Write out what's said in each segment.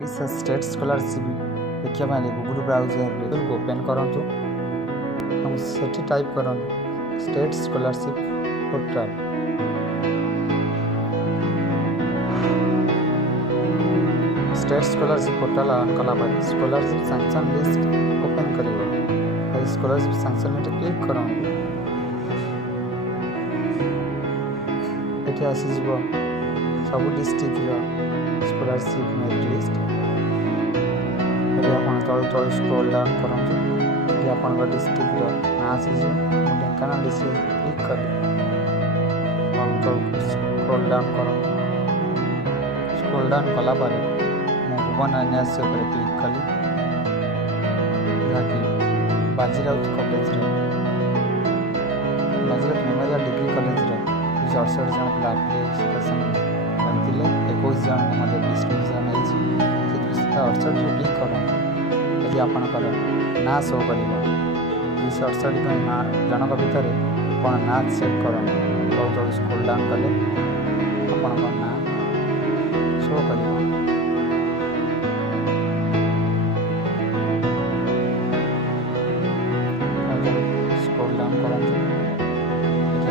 इस state scholarship देखिए Google browser को ओपन करूँ से टाइप करूँ state scholarship portal. State scholarship portal on कला पर स्कॉलरशिप सैंक्शन लिस्ट ओपन कर स्कॉलरशिप सैंक्शन क्लिक करूँ ये आसीज सब डिस्ट्रिक्ट स्कॉलरशिप मेरिट लिस्ट। आप तल स्क्रॉल डाउन करूँ ये आप डिस्ट्रिक्ट ना आसीज ढेंकानाल डिस्ट्रिक्ट क्लिक कर स्क्रॉल डाउन करूँ। स्क्रॉल डाउन कला भुवन एनएस क्लिक कली जहाँकि बाजीराउत कॉलेज बाजीराउत मेमोरियल डिग्री कॉलेज 68 जन पिला आप्लिकेसन बनते 21 जन मतलब डिस्ट्रीब्यूशन है 68 क्लिक करूँ यदि आपंकर ना शो कर 268 जनक भितर आप ना चेक करूँ तौर स्क्रॉल डाउन कले आप ना शो कर स्क्रॉल डाउन करूँ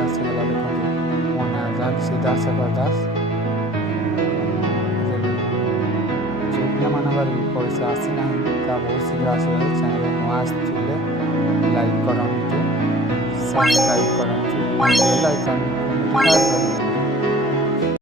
आसगला देखो मो ना जहाँ सिद्धार्थ शेखर दास जो पिलाମାନଙ୍କର पैसा आसीना बहुत शीघ्र आसो चैनल नुआ आसुले लाइक करूँ सब्सक्राइब करूँ बेल आइकन